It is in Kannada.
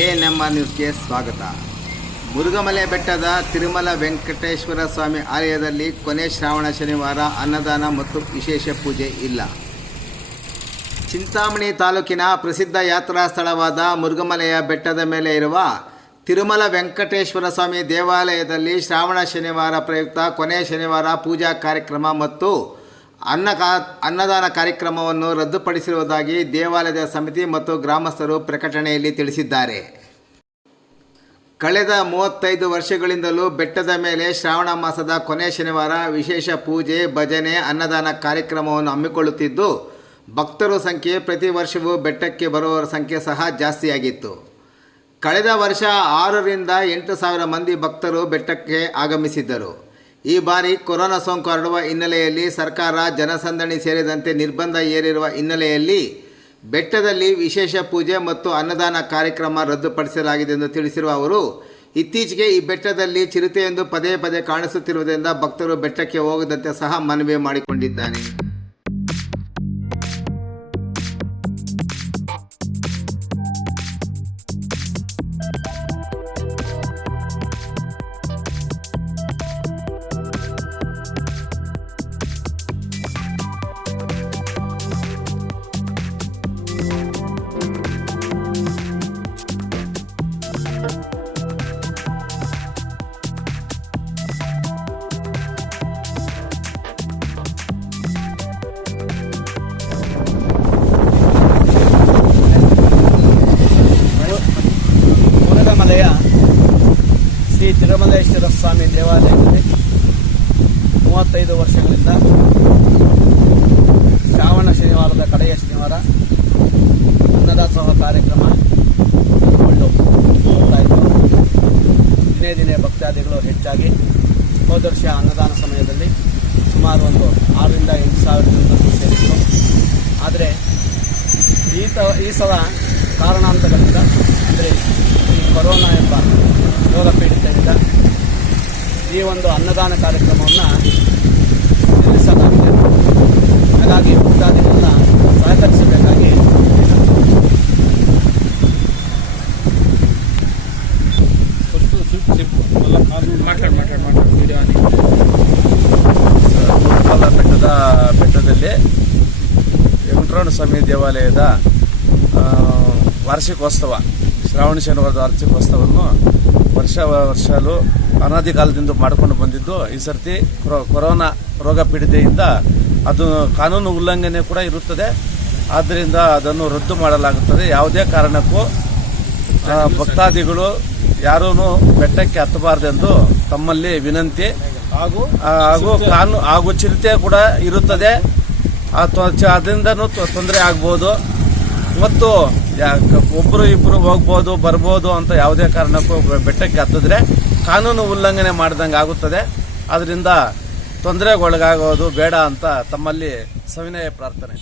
ANM ನ್ಯೂಸ್ಗೆ ಸ್ವಾಗತ. ಮುರುಘಮಲೆ ಬೆಟ್ಟದ ತಿರುಮಲ ವೆಂಕಟೇಶ್ವರ ಸ್ವಾಮಿ ಆಲಯದಲ್ಲಿ ಕೊನೆ ಶ್ರಾವಣ ಶನಿವಾರ ಅನ್ನದಾನ ಮತ್ತು ವಿಶೇಷ ಪೂಜೆ ಇಲ್ಲ. ಚಿಂತಾಮಣಿ ತಾಲೂಕಿನ ಪ್ರಸಿದ್ಧ ಯಾತ್ರಾ ಸ್ಥಳವಾದ ಮುರುಘಮಲೆಯ ಬೆಟ್ಟದ ಮೇಲೆ ಇರುವ ತಿರುಮಲ ವೆಂಕಟೇಶ್ವರ ಸ್ವಾಮಿ ದೇವಾಲಯದಲ್ಲಿ ಶ್ರಾವಣ ಶನಿವಾರ ಪ್ರಯುಕ್ತ ಕೊನೆ ಶನಿವಾರ ಪೂಜಾ ಕಾರ್ಯಕ್ರಮ ಮತ್ತು ಅನ್ನದಾನ ಕಾರ್ಯಕ್ರಮವನ್ನು ರದ್ದುಪಡಿಸಿರುವುದಾಗಿ ದೇವಾಲಯದ ಸಮಿತಿ ಮತ್ತು ಗ್ರಾಮಸ್ಥರು ಪ್ರಕಟಣೆಯಲ್ಲಿ ತಿಳಿಸಿದ್ದಾರೆ. ಕಳೆದ 35 ವರ್ಷಗಳಿಂದಲೂ ಬೆಟ್ಟದ ಮೇಲೆ ಶ್ರಾವಣ ಮಾಸದ ಕೊನೆ ಶನಿವಾರ ವಿಶೇಷ ಪೂಜೆ, ಭಜನೆ, ಅನ್ನದಾನ ಕಾರ್ಯಕ್ರಮವನ್ನು ಹಮ್ಮಿಕೊಳ್ಳುತ್ತಿದ್ದು, ಭಕ್ತರ ಸಂಖ್ಯೆ ಪ್ರತಿ ವರ್ಷವೂ ಬೆಟ್ಟಕ್ಕೆ ಬರುವವರ ಸಂಖ್ಯೆ ಸಹ ಜಾಸ್ತಿಯಾಗಿತ್ತು. ಕಳೆದ ವರ್ಷ 6ರಿಂದ 8,000 ಮಂದಿ ಭಕ್ತರು ಬೆಟ್ಟಕ್ಕೆ ಆಗಮಿಸಿದ್ದರು. ಈ ಬಾರಿ ಕೊರೋನಾ ಸೋಂಕು ಹರಡುವ ಹಿನ್ನೆಲೆಯಲ್ಲಿ ಸರ್ಕಾರ ಜನಸಂದಣಿ ಸೇರಿದಂತೆ ನಿರ್ಬಂಧ ಹೇರಿರುವ ಹಿನ್ನೆಲೆಯಲ್ಲಿ ಬೆಟ್ಟದಲ್ಲಿ ವಿಶೇಷ ಪೂಜೆ ಮತ್ತು ಅನ್ನದಾನ ಕಾರ್ಯಕ್ರಮ ರದ್ದುಪಡಿಸಲಾಗಿದೆ ಎಂದು ತಿಳಿಸಿರುವ ಅವರು, ಇತ್ತೀಚೆಗೆ ಈ ಬೆಟ್ಟದಲ್ಲಿ ಚಿರತೆಯೊಂದು ಪದೇ ಪದೇ ಕಾಣಿಸುತ್ತಿರುವುದರಿಂದ ಭಕ್ತರು ಬೆಟ್ಟಕ್ಕೆ ಹೋಗದಂತೆ ಸಹ ಮನವಿ ಮಾಡಿಕೊಂಡಿದ್ದಾರೆ. ಮುರುಘಮಲೆಯ ಶ್ರೀ ತಿರುಮಲೇಶ್ವರ ಸ್ವಾಮಿ ದೇವಾಲಯದಲ್ಲಿ 35 ವರ್ಷಗಳಿಂದ ಶ್ರಾವಣ ಶನಿವಾರದ ಕಡೆಯ ಶನಿವಾರ ಅನ್ನದಾಸೋಹ ಕಾರ್ಯಕ್ರಮ ಕೊಂಡು ಹೋಗ್ತಾ ಇತ್ತು. ದಿನೇ ದಿನೇ ಭಕ್ತಾದಿಗಳು ಹೆಚ್ಚಾಗಿ ಹೋದ ವರ್ಷ ಅನ್ನದಾನ ಸಮಯದಲ್ಲಿ ಸುಮಾರು ಒಂದು 6ರಿಂದ 8,000 ಜನರು ಸೇರಿದರು. ಆದರೆ ಈ ಸಲ ಕಾರಣಾಂತರಗಳಿಂದ, ಅಂದರೆ ಕೊರೋನಾ ಎಂಬ ರೋಗ ಪೀಡಿತರಿಂದ ಈ ಒಂದು ಅನ್ನದಾನ ಕಾರ್ಯಕ್ರಮವನ್ನು ನಿಲ್ಲಿಸಲಾಗಿದೆ. ಹಾಗಾಗಿ ಭಕ್ತಾದಿಗಳನ್ನ ಸಹಕರಿಸಬೇಕಾಗಿ ಬೆಟ್ಟದಲ್ಲಿ ವೆಂಕಟರಮಣ ಸ್ವಾಮಿ ದೇವಾಲಯದ ವಾರ್ಷಿಕೋತ್ಸವ, ಶ್ರಾವಣ ಶನಿವಾರದ ವಾರ್ಷಿಕೋತ್ಸವವನ್ನು ವರ್ಷಲು ಅನಾದಿ ಕಾಲದಿಂದ ಮಾಡಿಕೊಂಡು ಬಂದಿದ್ದು, ಈ ಸರ್ತಿ ಕೊರೋನಾ ರೋಗ ಪೀಡಿತೆಯಿಂದ ಅದು ಕಾನೂನು ಉಲ್ಲಂಘನೆ ಕೂಡ ಇರುತ್ತದೆ. ಆದ್ದರಿಂದ ಅದನ್ನು ರದ್ದು ಮಾಡಲಾಗುತ್ತದೆ. ಯಾವುದೇ ಕಾರಣಕ್ಕೂ ಭಕ್ತಾದಿಗಳು ಯಾರೂ ಬೆಟ್ಟಕ್ಕೆ ಹತ್ತಬಾರದೆಂದು ತಮ್ಮಲ್ಲಿ ವಿನಂತಿ. ಹಾಗೂ ಚಿರತೆ ಕೂಡ ಇರುತ್ತದೆ, ಅದರಿಂದನೂ ತೊಂದರೆ ಆಗ್ಬೋದು. ಮತ್ತು ಒಬ್ಬರು ಇಬ್ಬರು ಹೋಗ್ಬೋದು ಬರ್ಬೋದು ಅಂತ ಯಾವುದೇ ಕಾರಣಕ್ಕೂ ಬೆಟ್ಟಕ್ಕೆ ಹತ್ತಿದ್ರೆ ಕಾನೂನು ಉಲ್ಲಂಘನೆ ಮಾಡಿದಂಗೆ ಆಗುತ್ತದೆ. ಅದರಿಂದ ತೊಂದರೆಗೊಳಗಾಗೋದು ಬೇಡ ಅಂತ ತಮ್ಮಲ್ಲಿ ಸವಿನಯ ಪ್ರಾರ್ಥನೆ.